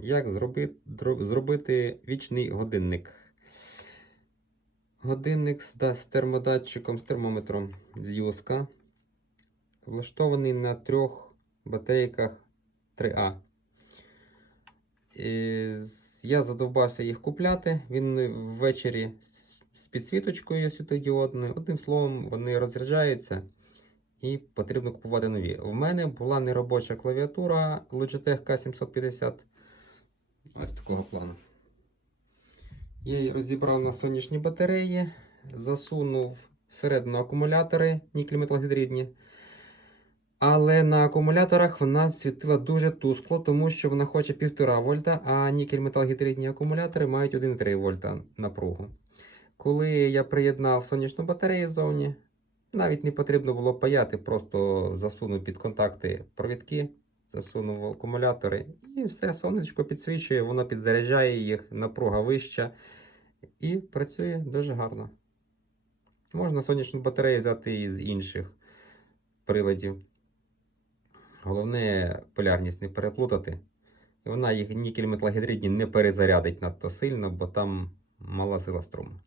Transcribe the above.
Як зробити, зробити вічний годинник? Годинник з, да, з термодатчиком, з термометром з юска. Влаштований на трьох батарейках 3А. І я задовбався їх купляти. Він ввечері з- підсвіточкою світодіодною. Одним словом, вони розряджаються і потрібно купувати нові. В мене була неробоча клавіатура Logitech K750. Ось такого плану. Я її розібрав на сонячні батареї, засунув всередину акумулятори нікель-металгідридні. Але на акумуляторах вона світила дуже тускло, тому що вона хоче 1,5 вольта, а нікель-металгідридні акумулятори мають 1,3 вольта напругу. Коли я приєднав сонячну батарею ззовні, навіть не потрібно було паяти, просто засунув під контакти провідки, засунув акумулятори і все, сонечко підсвічує, воно підзаряджає їх, напруга вища і працює дуже гарно. Можна сонячну батарею взяти із інших приладів. Головне полярність не переплутати. Вона їх нікель металогідридні не перезарядить надто сильно, бо там мала сила струму.